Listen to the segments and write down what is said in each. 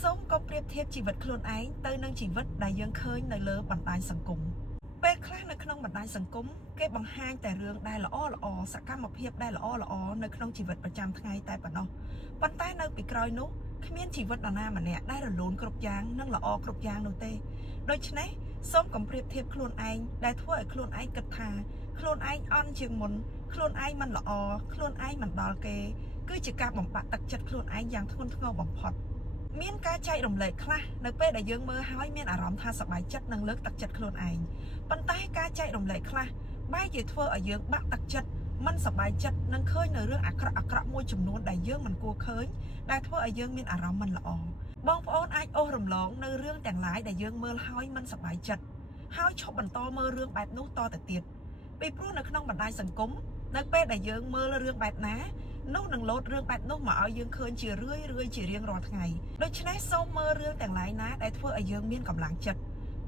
សូមកុំប្រៀបធៀបជីវិតខ្លួនឯងទៅនឹងជីវិតដែលយើងឃើញនៅលើបណ្ដាញសង្គមពេលខ្លះនៅក្នុងបណ្ដាញសង្គមគេបង្ហាញតែរឿងដែលល្អសកម្មភាពដែលល្អនៅក្នុងជីវិតប្រចាំថ្ងៃតែប៉ុណ្ណោះប៉ុន្តែនៅពីក្រោយនោះគ្មានជីវិតនរណាម្នាក់ដែលរលូនគ្រប់យ៉ាងនិងល្អគ្រប់យ៉ាងនោះទេដូច្នេះសូមកុំប្រៀបធៀបខ្លួនឯងដែលធ្វើឲ្យខ្លួនឯងគិតថាខ្លួនឯងអន់ជាងមុនខ្លួនឯងមិនល្អខ្លួនឯងមិនដល់គេគឺជាការបំបាក់ទឹកចិត្តខ្លួនឯងយ៉ាងធ្ងន់ធ្ងរបំផុតមានការចែករំលែកខ្លះនៅពេលដែលយើងមើលហើយមានអារម្មណ៍ថាសប្បាយចិត្តនិងលើកទឹកចិត្តខ្លួនឯងប៉ុន្តែការចែករំលែកខ្លះបែរជាធ្វើឲ្យយើងបាក់ទឹកចិត្តមិនសប្បាយចិត្តនិងឃើញនៅរឿងអាក្រក់មួយចំនួនដែលយើងមិនគួរឃើញដែលធ្វើឲ្យយើងមានអារម្មណ៍មិនល្អបងប្អូនអាចអូសរំលងនៅរឿងទាំងឡាយដែលយើងមើលហើយមិនសប្បាយចិត្តហើយឈប់បន្តមើលរឿងបែបនោះតទៅទៀតពីព្រោះនៅក្នុងបណ្ដាញសង្គមនៅពេលដែលយើងមើលរឿងបែបណានោះនឹងលោតរឿងបែបនោះមកឲ្យយើងឃើញជារឿយជារៀងរាល់ថ្ងៃដូច្នេះសូមមើលរឿងទាំងឡាយណាដែលធ្វើឲ្យយើងមានកម្លាំងចិត្ត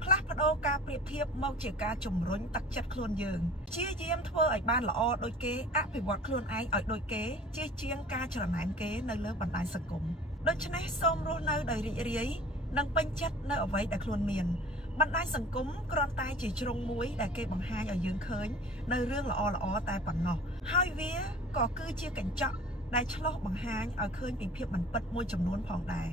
ផ្លាស់ប្ដូរការប្រៀបធៀបមកជាការជំរុញទឹកចិត្តខ្លួនយើងព្យាយាមធ្វើឲ្យបានល្អដូចគេអភិវឌ្ឍខ្លួនឯងឲ្យដូចគេជាជាងការច្រណែនគេនៅលើបណ្ដាញសង្គមដូច្នេះសូមរស់នៅដោយរីករាយនិងពេញចិត្តនៅអ្វីដែលខ្លួនមានបណ្ដាញសង្គមគ្រាន់តែជាជ្រុងមួយដែលគេបង្ហាញឲ្យយើងឃើញនៅរឿងល្អតែប៉ុណ្ណោះហើយវាក៏គឺជាកញ្ចក់ដែលឆ្លុះបង្ហាញឲ្យឃើញពីភាពមិនពិតមួយចំនួនផងដែរ